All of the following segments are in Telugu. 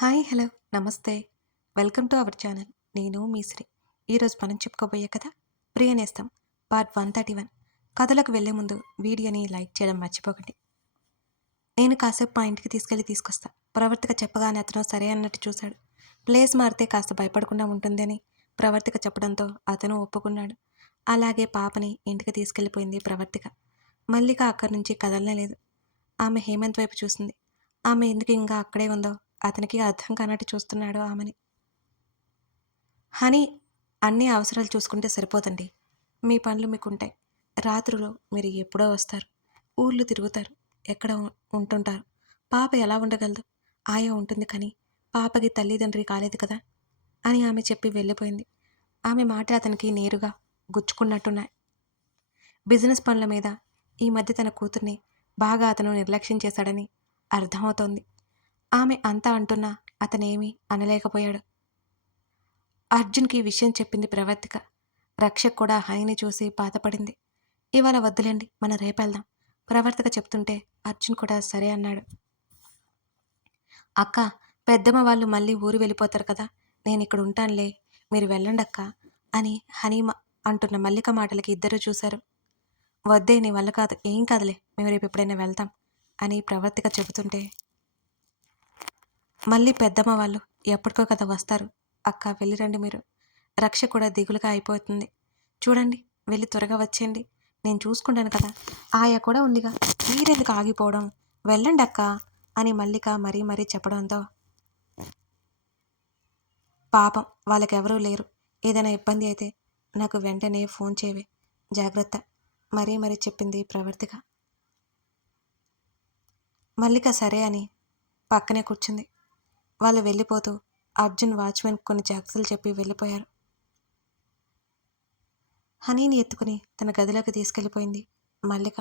హాయ్! హలో! నమస్తే. Welcome to our channel. నేను మీ శ్రీ. ఈరోజు మనం చెప్పుకోబోయే కథ 'ప్రియ నేస్తం' పార్ట్ 131. కథలోకి వెళ్ళే ముందు వీడియోని లైక్ చేయడం మర్చిపోకండి. నేను కాసేపు మా ఇంటికి తీసుకొస్తా. ప్రవర్తిక చెప్పగానే అతను సరే అన్నట్టు చూశాడు. ప్లేస్ మారితే కాస్త భయపడకుండా ఉంటుందని ప్రవర్తిక చెప్పడంతో అతను ఒప్పుకున్నాడు. అలాగే పాపని ఇంటికి తీసుకెళ్ళిపోయింది ప్రవర్తిక. మల్లిక అక్కడి నుంచి కదలనే లేదు. ఆమె హేమంత్ వైపు చూసింది. ఆమె ఎందుకు ఇంకా అక్కడే ఉందో అతనికి అర్థం కానట్టు చూస్తున్నాడు ఆమెని. హనీ, అన్ని అవసరాలు చూసుకుంటే సరిపోదండి. మీ పనులు మీకుంటాయి. రాత్రులు మీరు ఎప్పుడో వస్తారు. ఊర్లు తిరుగుతారు. ఎక్కడ ఉంటుంటారు. పాప ఎలా ఉండగలదు? ఆయా ఉంటుంది కానీ పాపకి తల్లిదండ్రి కాలేదు కదా అని ఆమె చెప్పి వెళ్ళిపోయింది. ఆమె మాట అతనికి నేరుగా గుచ్చుకున్నట్టున్నాయి. బిజినెస్ పనుల మీద ఈ మధ్య తన కూతుర్ని బాగా అతను నిర్లక్ష్యం చేశాడని అర్థమవుతోంది. ఆమె అంతా అంటున్నా అతనేమీ అనలేకపోయాడు. అర్జున్కి ఈ విషయం చెప్పింది ప్రవర్తిక. రక్షక్ కూడా హనీని చూసి బాధపడింది. ఇవాళ వద్దులేండి, మనం రేపెళ్దాం. ప్రవర్తిక చెప్తుంటే అర్జున్ కూడా సరే అన్నాడు. అక్క, పెద్దమ్మ వాళ్ళు మళ్ళీ ఊరు వెళ్ళిపోతారు కదా, నేను ఇక్కడ ఉంటానులే, మీరు వెళ్ళండక్క అని హనీ అంటున్న మల్లిక మాటలకి ఇద్దరూ చూశారు. వద్దే, నీ వల్ల కాదు, ఏం కాదులే, మేము రేపు ఎప్పుడైనా వెళ్తాం అని ప్రవర్తిక చెబుతుంటే మళ్ళీ పెద్దమ్మ వాళ్ళు ఎప్పటికో కదా వస్తారు. అక్క, వెళ్ళిరండి మీరు. రక్ష కూడా దిగులుగా అయిపోతుంది. చూడండి, వెళ్ళి త్వరగా వచ్చేయండి, నేను చూసుకుంటాను కదా, ఆయా కూడా ఉందిగా, మీరెందుకు ఆగిపోవడం, వెళ్ళండి అక్క అని మల్లిక మరీ మరీ చెప్పడంతో పాపం వాళ్ళకెవరూ లేరు. ఏదైనా ఇబ్బంది అయితే నాకు వెంటనే ఫోన్ చేయవే, జాగ్రత్త మరీ మరీ చెప్పింది ప్రవర్తిక. మల్లిక సరే అని పక్కనే కూర్చుంది. వాళ్ళు వెళ్ళిపోతూ అర్జున్ వాచ్మెన్ కొన్ని జాగ్రత్తలు చెప్పి వెళ్ళిపోయారు. హనీని ఎత్తుకుని తన గదిలోకి తీసుకెళ్ళిపోయింది మల్లిక.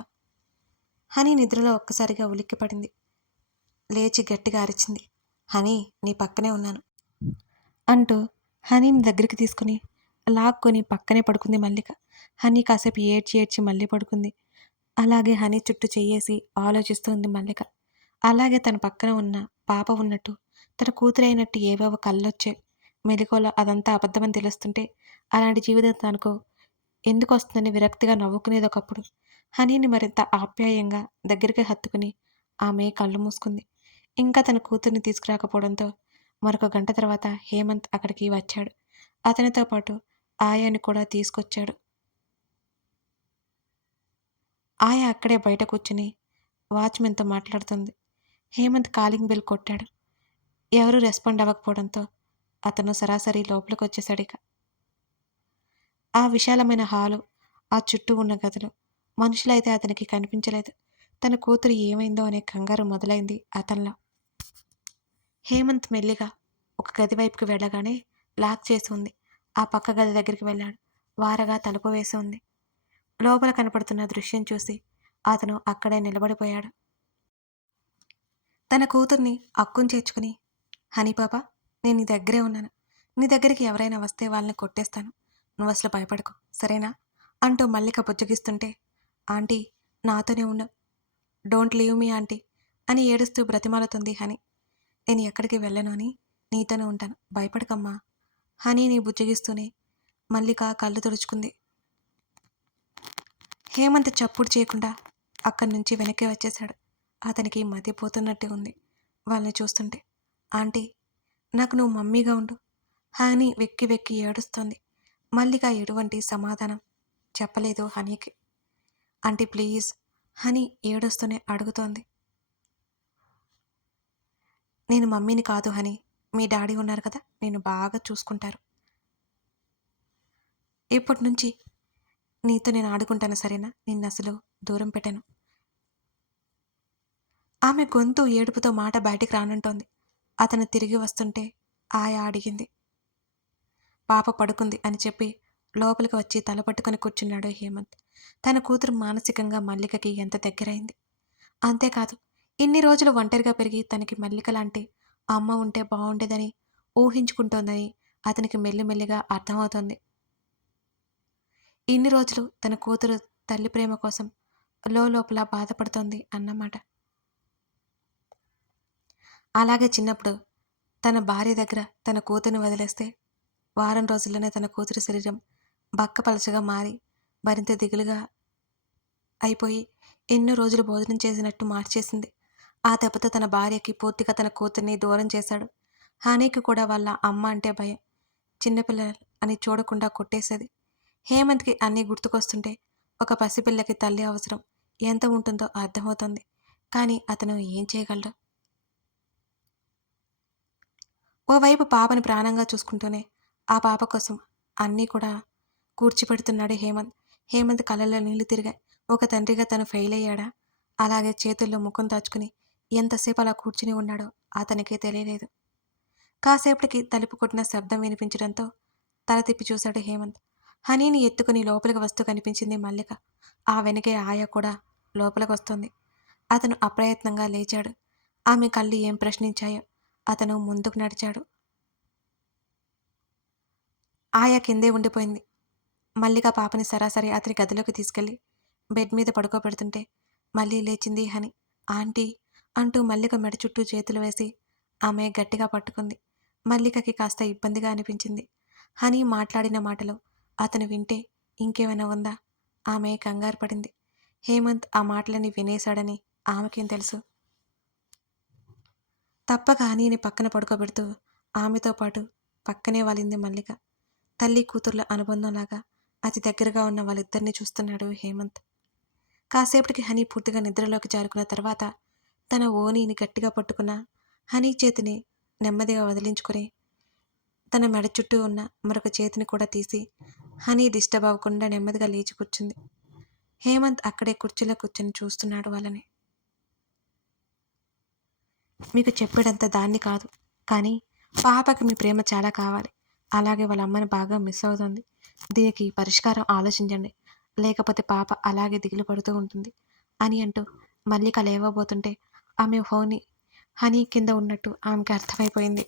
హనీ నిద్రలో ఒక్కసారిగా ఉలిక్కిపడింది. లేచి గట్టిగా అరిచింది. హనీ, నీ పక్కనే ఉన్నాను అంటూ హనీని దగ్గరికి తీసుకుని లాక్కొని పక్కనే పడుకుంది మల్లిక. హనీ కాసేపు ఏడ్చి ఏడ్చి మళ్ళీ పడుకుంది. అలాగే హనీ చుట్టూ చెయ్యేసి ఆలోచిస్తూ ఉంది మల్లిక. అలాగే తన పక్కన ఉన్న పాప ఉన్నట్టు, తన కూతురైనట్టు ఏవేవో కళ్ళొచ్చే. మెలకువలో అదంతా అబద్ధమని తెలుస్తుంటే అలాంటి జీవితం తనకు ఎందుకు వస్తుందని విరక్తిగా నవ్వుకునేది ఒకప్పుడు. హనీని మరింత ఆప్యాయంగా దగ్గరికి హత్తుకుని ఆమె కళ్ళు మూసుకుంది. ఇంకా తన కూతుర్ని తీసుకురాకపోవడంతో మరొక గంట తర్వాత హేమంత్ అక్కడికి వచ్చాడు. అతనితో పాటు ఆయాని కూడా తీసుకొచ్చాడు. ఆయా అక్కడే బయట కూర్చుని వాచ్మెన్తో మాట్లాడుతుంది. హేమంత్ కాలింగ్ బెల్ కొట్టాడు. ఎవరూ రెస్పాండ్ అవ్వకపోవడంతో అతను సరాసరి లోపలికి వచ్చేశాడిక. ఆ విశాలమైన హాలు, ఆ చుట్టూ ఉన్న గదులు, మనుషులైతే అతనికి కనిపించలేదు. తన కూతురు ఏమైందో అనే కంగారు మొదలైంది అతనిలో. హేమంత్ మెల్లిగా ఒక గది వైపుకి వెళ్ళగానే లాక్ చేసి ఉంది. ఆ పక్క గది దగ్గరికి వెళ్ళాడు. వారగా తలుపు వేసి ఉంది. లోపల కనపడుతున్న దృశ్యం చూసి అతను అక్కడే నిలబడిపోయాడు. తన కూతుర్ని అక్కుని చేర్చుకుని, హనీ పాప, నేను నీ దగ్గరే ఉన్నాను. నీ దగ్గరికి ఎవరైనా వస్తే వాళ్ళని కొట్టేస్తాను. నువ్వు అసలు భయపడకు, సరేనా అంటూ మల్లిక బుజ్జగిస్తుంటే, ఆంటీ, నాతోనే ఉండు, డోంట్ లీవ్ మీ ఆంటీ అని ఏడుస్తూ బ్రతిమాలుతుంది హనీ. నేను ఎక్కడికి వెళ్ళను అని నీతోనే ఉంటాను, భయపడకమ్మా హనీని బుజ్జగిస్తూనే మల్లిక కళ్ళు తుడుచుకుంది. హేమంత్ చప్పుడు చేయకుండా అక్కడి నుంచి వెనక్కి వచ్చేశాడు. అతనికి మతిపోతున్నట్టే ఉంది వాళ్ళని చూస్తుంటే. ఆంటీ, నాకు నువ్వు మమ్మీగా ఉండు హనీ వెక్కి వెక్కి ఏడుస్తోంది. మల్లిక ఎటువంటి సమాధానం చెప్పలేదు హనీకి. ఆంటీ ప్లీజ్, హనీ ఏడుస్తూనే అడుగుతోంది. నేను మమ్మీని కాదు హనీ, మీ డాడీ ఉన్నారు కదా, నేను బాగా చూసుకుంటారు. ఇప్పటి నుంచి నీతో నేను ఆడుకుంటాను, సరేనా, నిన్ను అసలు దూరం పెట్టాను. ఆమె గొంతు ఏడుపుతో మాట బయటికి రానంటోంది. అతను తిరిగి వస్తుంటే ఆయా అడిగింది. పాప పడుకుంది అని చెప్పి లోపలికి వచ్చి తల పట్టుకొని కూర్చున్నాడు హేమంత్. తన కూతురు మానసికంగా మల్లికకి ఎంత దగ్గరైంది. అంతేకాదు, ఇన్ని రోజులు ఒంటరిగా పెరిగి తనకి మల్లిక లాంటి అమ్మ ఉంటే బాగుండేదని ఊహించుకుంటోందని అతనికి మెల్లిమెల్లిగా అర్థమవుతోంది. ఇన్ని రోజులు తన కూతురు తల్లి ప్రేమ కోసం లోపల బాధపడుతోంది అన్నమాట. అలాగే చిన్నప్పుడు తన భార్య దగ్గర తన కూతుర్ని వదిలేస్తే వారం రోజుల్లోనే తన కూతురి శరీరం బక్కపలచగా మారి మరింత దిగులుగా అయిపోయి ఎన్నో రోజులు భోజనం చేసినట్టు మార్చేసింది. ఆ దెబ్బతో తన భార్యకి పూర్తిగా తన కూతుర్ని దూరం చేశాడు. హానీకి కూడా వాళ్ళ అమ్మ అంటే భయం. చిన్నపిల్లలు అని చూడకుండా కొట్టేసేది. హేమంత్కి అన్నీ గుర్తుకొస్తుంటే ఒక పసిపిల్లకి తల్లి అవసరం ఎంత ఉంటుందో అర్థమవుతుంది. కానీ అతను ఏం చేయగలడు? ఓవైపు పాపని ప్రాణంగా చూసుకుంటూనే ఆ పాప కోసం అన్నీ కూడా కూర్చిపెడుతున్నాడు హేమంత్. హేమంత్ కళ్ళల్లో నీళ్లు తిరిగాయి. ఒక తండ్రిగా తను ఫెయిల్ అయ్యాడా? అలాగే చేతుల్లో ముఖం దాచుకుని ఎంతసేపు అలా కూర్చుని ఉన్నాడో అతనికే తెలియలేదు. కాసేపటికి తలుపు కొట్టిన శబ్దం వినిపించడంతో తల తిప్పి చూశాడు హేమంత్. హనీని ఎత్తుకుని లోపలికి వస్తూ కనిపించింది మల్లిక. ఆ వెనకే ఆయా కూడా లోపలికి వస్తోంది. అతను అప్రయత్నంగా లేచాడు. ఆమె కళ్ళు ఏం ప్రశ్నించాయో అతను ముందుకు నడిచాడు. ఆయా కిందే ఉండిపోయింది. మల్లిక పాపని సరాసరి అతని గదిలోకి తీసుకెళ్లి బెడ్ మీద పడుకోబెడుతుంటే మళ్ళీ లేచింది హని. ఆంటీ అంటూ మల్లిక మెడ చుట్టూ చేతులు వేసి ఆమె గట్టిగా పట్టుకుంది. మల్లికకి కాస్త ఇబ్బందిగా అనిపించింది. హని మాట్లాడిన మాటలు అతను వింటే ఇంకేమైనా ఉందా? ఆమె కంగారు పడింది. హేమంత్ ఆ మాటలని వినేశాడని ఆమెకేం తెలుసు? తప్పక హనీని పక్కన పడుకోబెడుతూ ఆమెతో పాటు పక్కనే వాలింది మల్లిక. తల్లి కూతుర్ల అనుబంధంలాగా అతి దగ్గరగా ఉన్న వాళ్ళిద్దరినీ చూస్తున్నాడు హేమంత్. కాసేపటికి హనీ పూర్తిగా నిద్రలోకి జారుకున్న తర్వాత తన ఓనీని గట్టిగా పట్టుకున్న హనీ చేతిని నెమ్మదిగా వదిలించుకుని తన మెడ చుట్టూ ఉన్న మరొక చేతిని కూడా తీసి హనీ డిస్టర్బ్ అవ్వకుండా నెమ్మదిగా లేచి కూర్చుంది. హేమంత్ అక్కడే కుర్చీలో కూర్చొని చూస్తున్నాడు వాళ్ళని. మీకు చెప్పేటంత దాన్ని కాదు, కానీ పాపకి మీ ప్రేమ చాలా కావాలి. అలాగే వాళ్ళ అమ్మని బాగా మిస్ అవుతుంది. దీనికి పరిష్కారం ఆలోచించండి, లేకపోతే పాప అలాగే దిగులు పడుతూ ఉంటుంది అని అంటూ మల్లిక లేవబోతుంటే ఆమె హనీ కింద ఉన్నట్టు ఆమెకి అర్థమైపోయింది.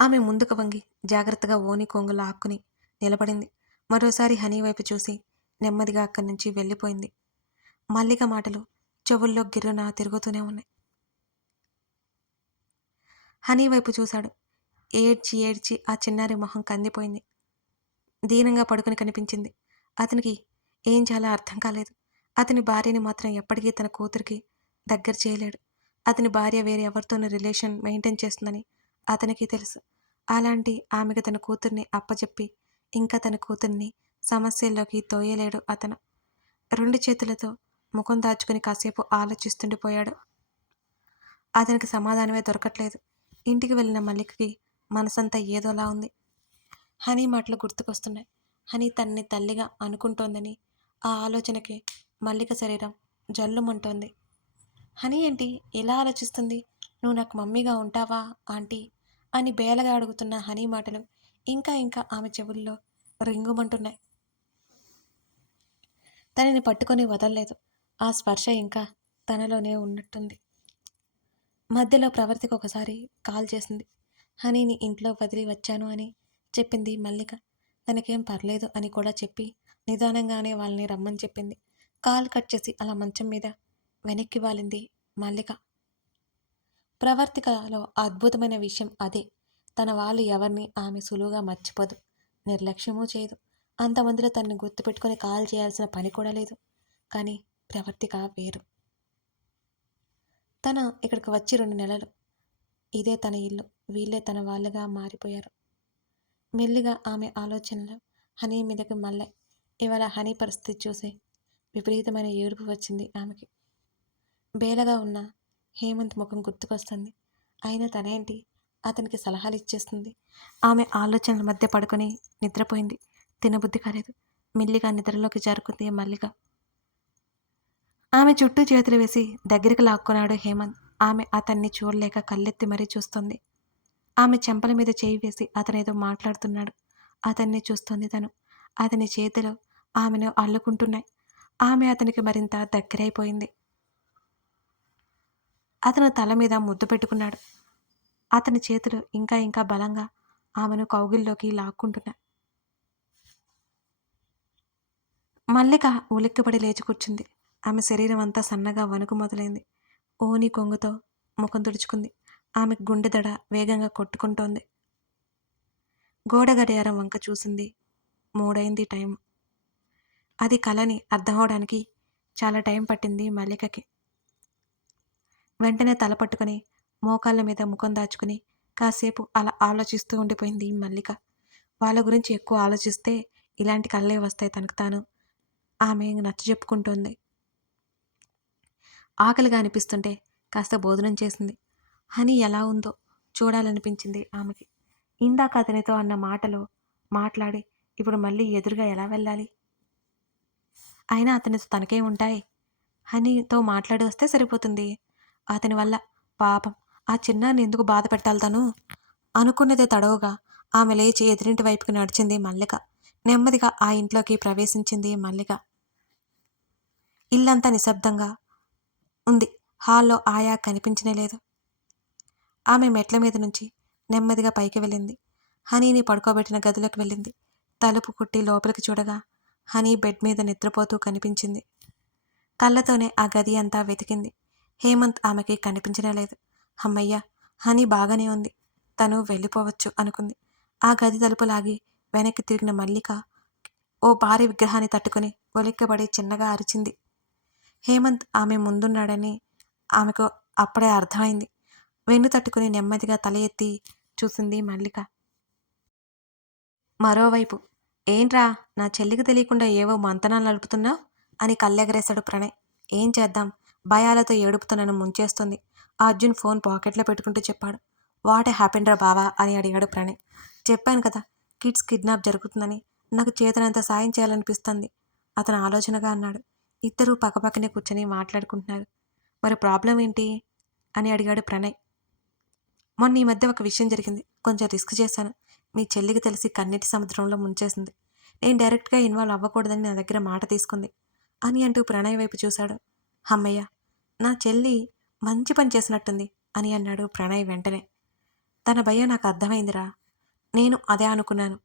ఆమె ముందుకు వంగి జాగ్రత్తగా ఓని కొంగు లాక్కుని నిలబడింది. మరోసారి హనీ వైపు చూసి నెమ్మదిగా అక్కడి నుంచి వెళ్ళిపోయింది. మల్లిక మాటలు చెవుల్లో గిర్రున తిరుగుతూనే ఉన్నాయి. హనీ వైపు చూశాడు. ఏడ్చి ఏడ్చి ఆ చిన్నారి మొహం కందిపోయింది. దీనంగా పడుకుని కనిపించింది. అతనికి ఏం చాలా అర్థం కాలేదు. అతని భార్యని మాత్రం ఎప్పటికీ తన కూతురికి దగ్గర చేయలేడు. అతని భార్య వేరే ఎవరితోనూ రిలేషన్ మెయింటైన్ చేస్తుందని అతనికి తెలుసు. అలాంటి ఆమెకు తన కూతుర్ని అప్పచెప్పి ఇంకా తన కూతుర్ని సమస్యల్లోకి తోయలేడు అతను. 2 చేతులతో ముఖం దాచుకుని కాసేపు ఆలోచిస్తుండిపోయాడు. అతనికి సమాధానమే దొరకట్లేదు. ఇంటికి వెళ్ళిన మల్లికకి మనసంతా ఏదోలా ఉంది. హనీ మాటలు గుర్తుకొస్తున్నాయి. హనీ తనని తల్లిగా అనుకుంటోందని ఆ ఆలోచనకి మల్లిక శరీరం జల్లుమంటోంది. హనీ ఏంటి ఇలా ఆలోచిస్తుంది? నువ్వు నాకు మమ్మీగా ఉంటావా ఆంటీ అని బేలగా అడుగుతున్న హనీ మాటలు ఇంకా ఇంకా ఆమె చెవుల్లో రింగుమంటున్నాయి. తనని పట్టుకొని వదల్లేదు. ఆ స్పర్శ ఇంకా తనలోనే ఉన్నట్టుంది. మధ్యలో ప్రవర్తికి ఒకసారి కాల్ చేసింది. హనీని ఇంట్లో వదిలి వచ్చాను అని చెప్పింది మల్లిక. తనకేం పర్లేదు అని కూడా చెప్పి నిదానంగానే వాళ్ళని రమ్మని చెప్పింది. కాల్ కట్ చేసి అలా మంచం మీద వెనక్కి వాలింది మల్లిక. ప్రవర్తికలో అద్భుతమైన విషయం అదే. తన వాళ్ళు ఎవరిని ఆమె సులువుగా మర్చిపోదు, నిర్లక్ష్యమూ చేయదు. అంతమందిలో తనని గుర్తుపెట్టుకొని కాల్ చేయాల్సిన పని కూడా లేదు. కానీ ప్రవర్తిక వేరు. తన ఇక్కడికి వచ్చి 2 నెలలు. ఇదే తన ఇల్లు. వీళ్ళే తన వాళ్ళుగా మారిపోయారు. మెల్లిగా ఆమె ఆలోచనలు హనీ మీదకి మళ్ళాయి. ఇవాళ హనీ పరిస్థితి చూసి విపరీతమైన ఏడుపు వచ్చింది ఆమెకి. బేలగా ఉన్న హేమంత్ ముఖం గుర్తుకొస్తుంది. అయినా తనేంటి అతనికి సలహాలు ఇచ్చేస్తుంది. ఆమె ఆలోచనల మధ్య పడుకొని నిద్రపోయింది. తినబుద్ధి కాలేదు. మెల్లిగా నిద్రలోకి జారుకుంది మల్లిక. ఆమె చుట్టూ చేతులు వేసి దగ్గరికి లాక్కున్నాడు హేమంత్. ఆమె అతన్ని చూడలేక కళ్ళెత్తి మరీ చూస్తోంది. ఆమె చెంపల మీద చేయి వేసి అతనేదో మాట్లాడుతున్నాడు. అతన్ని చూస్తోంది తను. అతని చేతులు ఆమెను అల్లుకుంటున్నాయి. ఆమె అతనికి మరింత దగ్గరైపోయింది. అతను తల మీద ముద్దు పెట్టుకున్నాడు. అతని చేతులు ఇంకా ఇంకా బలంగా ఆమెను కౌగిల్లోకి లాక్కుంటున్నాయి. మల్లిక ఉలిక్కిపడి లేచి కూర్చుంది. ఆమె శరీరం అంతా సన్నగా వణుకు మొదలైంది. ఓని కొంగుతో ముఖం తుడుచుకుంది. ఆమెకు గుండె దడ వేగంగా కొట్టుకుంటోంది. గోడ గడియారం వంక చూసింది. 3 టైం. అది కలని అర్థమవడానికి చాలా టైం పట్టింది మల్లికకి. వెంటనే తల పట్టుకుని మోకాళ్ళ మీద ముఖం దాచుకుని కాసేపు అలా ఆలోచిస్తూ ఉండిపోయింది మల్లిక. వాళ్ళ గురించి ఎక్కువ ఆలోచిస్తే ఇలాంటి కళ్ళే వస్తాయి తనకు తాను. ఆమె నచ్చజెప్పుకుంటోంది. ఆకలిగా అనిపిస్తుంటే కాస్త భోజనం చేసింది. హనీ ఎలా ఉందో చూడాలనిపించింది ఆమెకి. ఇందాక అతనితో అన్న మాటలు మాట్లాడి ఇప్పుడు మళ్ళీ ఎదురుగా ఎలా వెళ్ళాలి? అయినా అతనితో తనకే ఉంటాయి. హనీతో మాట్లాడి వస్తే సరిపోతుంది. అతని వల్ల పాపం ఆ చిన్నాన్ని ఎందుకు బాధ పెట్టాలి తను? అనుకున్నదే తడవుగా ఆమె లేచి ఎదురింటి వైపుకి నడిచింది మల్లిక. నెమ్మదిగా ఆ ఇంట్లోకి ప్రవేశించింది మల్లిక. ఇల్లంతా నిశ్శబ్దంగా ఉంది. హాల్లో ఆయా కనిపించనే లేదు. ఆమె మెట్ల మీద నుంచి నెమ్మదిగా పైకి వెళ్ళింది. హనీని పడుకోబెట్టిన గదిలోకి వెళ్ళింది. తలుపు కొట్టి లోపలికి చూడగా హనీ బెడ్ మీద నిద్రపోతూ కనిపించింది. కళ్ళతోనే ఆ గది అంతా వెతికింది. హేమంత్ ఆమెకి కనిపించనే లేదు. అమ్మయ్య, హనీ బాగానే ఉంది, తను వెళ్ళిపోవచ్చు అనుకుంది. ఆ గది తలుపు లాగి వెనక్కి తిరిగిన మల్లిక ఓ భారీ విగ్రహాన్ని తట్టుకుని ఉలిక్కిపడి చిన్నగా అరిచింది. హేమంత్ ఆమె ముందున్నాడని ఆమెకు అప్పుడే అర్థమైంది. వెన్ను తట్టుకుని నెమ్మదిగా తల ఎత్తి చూసింది మల్లిక. మరోవైపు, ఏంట్రా నా చెల్లికి తెలియకుండా ఏవో మంతనాలు నలుపుతున్నావు అని కళ్ళెగరేశాడు ప్రణయ్. ఏం చేద్దాం, భయాలతో ఏడుపుతో నన్ను ముంచేస్తుంది. అర్జున్ ఫోన్ పాకెట్లో పెట్టుకుంటూ చెప్పాడు. వాట్ హ్యాపెండ్ రా బావా అని అడిగాడు ప్రణయ్. చెప్పాను కదా, కిడ్స్ కిడ్నాప్ జరుగుతుందని. నాకు చేతనంత సాయం చేయాలనిపిస్తుంది అతను ఆలోచనగా అన్నాడు. ఇద్దరూ పక్కపక్కనే కూర్చొని మాట్లాడుకుంటున్నారు. మరి ప్రాబ్లం ఏంటి అని అడిగాడు ప్రణయ్. మొన్న ఈ మధ్య ఒక విషయం జరిగింది. కొంచెం రిస్క్ చేశాను. మీ చెల్లికి తెలిసి కన్నీటి సముద్రంలో ముంచేసింది. నేను డైరెక్ట్గా ఇన్వాల్వ్ అవ్వకూడదని నా దగ్గర మాట తీసుకుంది అని అంటూ ప్రణయ్ వైపు చూశాడు. అమ్మయ్య, నా చెల్లి మంచి పని చేసినట్టుంది అని అన్నాడు ప్రణయ్ వెంటనే. తన భయం నాకు అర్థమైందిరా. నేను అదే అనుకున్నాను.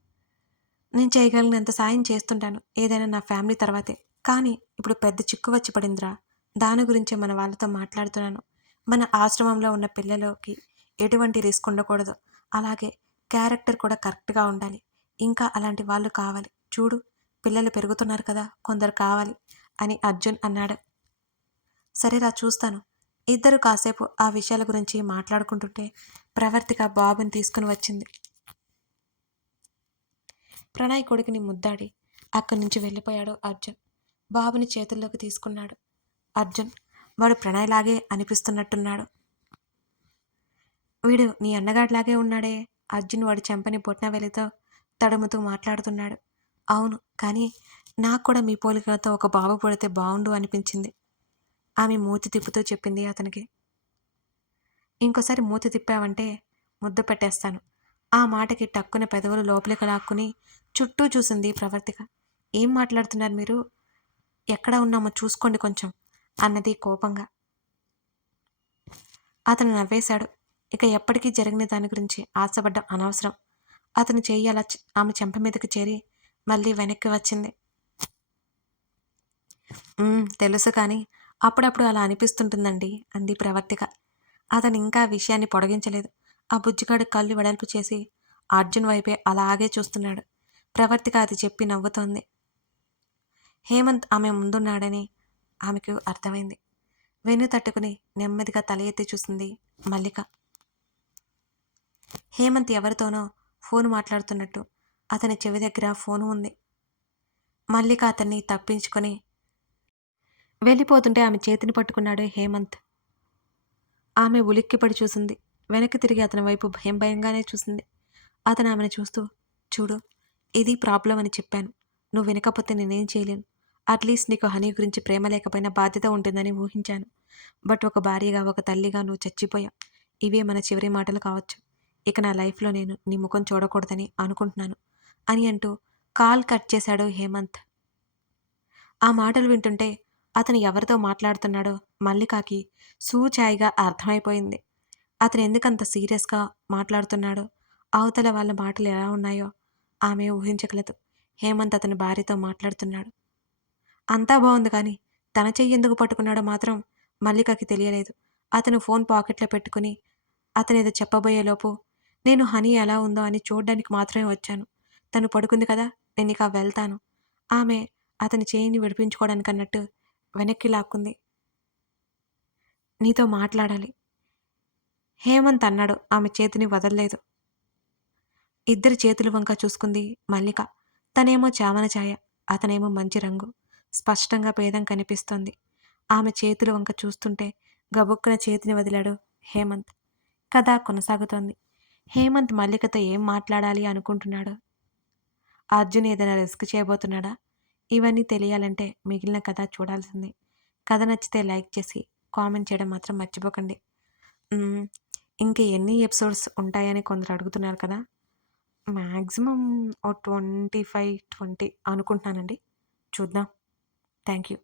నేను చేయగలిగినంత సాయం చేస్తుంటాను ఏదైనా నా ఫ్యామిలీ తర్వాతే. కానీ ఇప్పుడు పెద్ద చిక్కు వచ్చి పడిందిరా. దాని గురించే మన వాళ్ళతో మాట్లాడుతున్నాను. మన ఆశ్రమంలో ఉన్న పిల్లలకి ఎటువంటి రిస్క్ ఉండకూడదు. అలాగే క్యారెక్టర్ కూడా కరెక్ట్గా ఉండాలి. ఇంకా అలాంటి వాళ్ళు కావాలి. చూడు, పిల్లలు పెరుగుతున్నారు కదా, కొందరు కావాలి అని అర్జున్ అన్నాడు. సరేరా, చూస్తాను. ఇద్దరు కాసేపు ఆ విషయాల గురించి మాట్లాడుకుంటుంటే ప్రవర్తిక బాబుని తీసుకుని వచ్చింది. ప్రణయ్ కొడుకుని ముద్దాడి అక్కడి నుంచి వెళ్ళిపోయాడు అర్జున్. బాబుని చేతుల్లోకి తీసుకున్నాడు అర్జున్. వాడు ప్రణయ్ లాగే అనిపిస్తున్నట్టున్నాడు. వీడు నీ అన్నగాడిలాగే ఉన్నాడే. అర్జున్ వాడి చెంపని బొట్న వెలితో తడుముతూ మాట్లాడుతున్నాడు. అవును, కానీ నాకు కూడా మీ పోలికలతో ఒక బాబు పుడితే బాగుండు అనిపించింది. ఆమె మూతి తిప్పుతూ చెప్పింది అతనికి. ఇంకోసారి మూతి తిప్పావంటే ముద్దు పెట్టేస్తాను. ఆ మాటకి టక్కున పెదవులు లోపలికి లాక్కుని చుట్టూ చూసింది ప్రవర్తిక. ఏం మాట్లాడుతున్నారు మీరు? ఎక్కడ ఉన్నామో చూసుకోండి కొంచెం అన్నది కోపంగా. అతను నవ్వేశాడు. ఇక ఎప్పటికీ జరిగిన దాని గురించి ఆశపడ్డం అనవసరం. అతను చెయ్యి అలా ఆమె చెంప మీదకి చేరి మళ్ళీ వెనక్కి వచ్చింది. తెలుసు, కానీ అప్పుడప్పుడు అలా అనిపిస్తుంటుందండి అంది ప్రవర్తిక. అతను ఇంకా విషయాన్ని పొడిగించలేదు. ఆ బుజ్జిగాడు కళ్ళు వెడల్పు చేసి అర్జున్ వైపే అలాగే చూస్తున్నాడు. ప్రవర్తిక అది చెప్పి నవ్వుతోంది. హేమంత్ ఆమె ముందున్నాడని ఆమెకు అర్థమైంది. వెన్ను తట్టుకుని నెమ్మదిగా తల ఎత్తి చూసింది మల్లిక. హేమంత్ ఎవరితోనో ఫోన్ మాట్లాడుతున్నట్టు అతని చెవి దగ్గర ఫోను ఉంది. మల్లిక అతన్ని తప్పించుకొని వెళ్ళిపోతుంటే ఆమె చేతిని పట్టుకున్నాడు హేమంత్. ఆమె ఉలిక్కిపడి చూసింది. వెనక్కి తిరిగి అతని వైపు భయం భయంగానే చూసింది. అతను ఆమెను చూస్తూ, చూడు, ఇది ప్రాబ్లం అని చెప్పాను. నువ్వు వినకపోతే నేనేం చేయలేను. అట్లీస్ట్ నీకు హనీ గురించి ప్రేమ లేకపోయినా బాధ్యత ఉంటుందని ఊహించాను. బట్ ఒక భార్యగా, ఒక తల్లిగా నువ్వు చచ్చిపోయావు. ఇవే మన చివరి మాటలు కావచ్చు. ఇక నా లైఫ్లో నేను నీ ముఖం చూడకూడదని అనుకుంటున్నాను అని అంటూ కాల్ కట్ చేశాడు హేమంత్. ఆ మాటలు వింటుంటే అతను ఎవరితో మాట్లాడుతున్నాడో మల్లికాకి సూచాయిగా అర్థమైపోయింది. అతను ఎందుకంత సీరియస్గా మాట్లాడుతున్నాడో, అవతల వాళ్ళ మాటలు ఎలా ఉన్నాయో ఆమె ఊహించగలదు. హేమంత్ అతని భార్యతో మాట్లాడుతున్నాడు. అంతా బాగుంది, కానీ తన చెయ్యి ఎందుకు పట్టుకున్నాడో మాత్రం మల్లికకి తెలియలేదు. అతను ఫోన్ పాకెట్లో పెట్టుకుని అతనేదో చెప్పబోయేలోపు, నేను హనీ ఎలా ఉందో అని చూడ్డానికి మాత్రమే వచ్చాను. తను పడుకుంది కదా! నేనిక వెళ్తాను. ఆమె అతని చేయిని విడిపించుకోవడానికన్నట్టు వెనక్కి లాక్కుంది. నీతో మాట్లాడాలి. హేమంత్ అన్నాడు ఆమె చేతిని వదల్లేదు. ఇద్దరి చేతుల వంక చూసుకుంది మల్లిక. తనేమో చామన ఛాయ, అతనేమో మంచి రంగు. స్పష్టంగా భేదం కనిపిస్తోంది. ఆమె చేతుల వంక చూస్తుంటే గబుక్కున చేతిని వదిలాడు హేమంత్. కథ కొనసాగుతోంది. హేమంత్ మల్లికతో ఏం మాట్లాడాలి అనుకుంటున్నాడు? అర్జున్ ఏదైనా రిస్క్ చేయబోతున్నాడా? ఇవన్నీ తెలియాలంటే మిగిలిన కథ చూడాల్సిందే. కథ నచ్చితే లైక్ చేసి కామెంట్ చేయడం మాత్రం మర్చిపోకండి. హ్మ్. ఇంక ఎన్ని ఎపిసోడ్స్ ఉంటాయని కొందరు అడుగుతున్నారు కదా! మాక్సిమం ఓ 25, 20 అనుకుంటున్నానండి. చూద్దాం. Thank you.